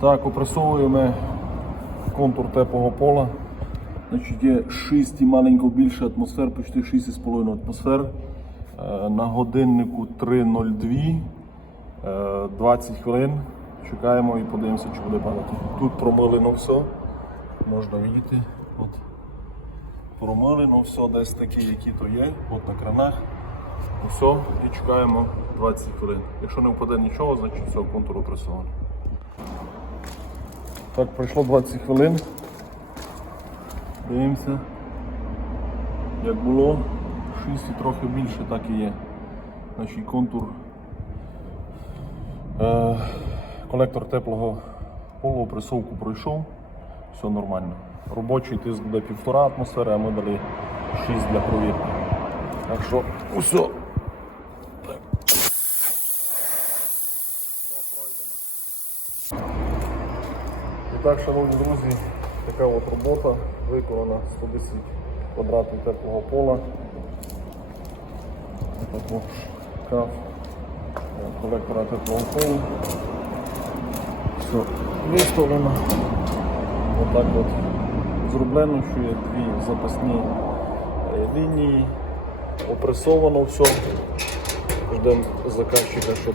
Так, опресовуємо контур теплого пола. Значить, є 6 і маленько більше атмосфер, почти 6,5 атмосфер. Е, На годиннику 3.02, е, 20 хвилин. Чекаємо і подивимося, чи буде падати. Тут промилено все. Можна видіти. От. Промилено все десь таке, які то є. От на кранах. Все, і чекаємо 20 хвилин. Якщо не впаде нічого, значить все, контур опресований. Так, пройшло 20 хвилин. Дивимося. Як було, 6 і трохи більше, так і є. Значить контур. Е, колектор теплого полу опресовку пройшов, все нормально. Робочий тиск буде 1,5 атмосфери, а ми дали 6 для провірки. Так що усе. Так, шановні друзі, така от робота виконана 110 квадратів теплого пола. Так от шкаф е, колектора теплого полу. Все виставлено. Отак от зроблено, що є дві запасні е, лінії. Опресовано все. Ждемо заказчика, щоб,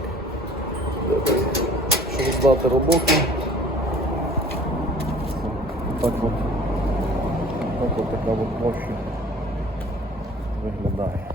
щоб здати роботу. Так от, так от така от площа виглядає.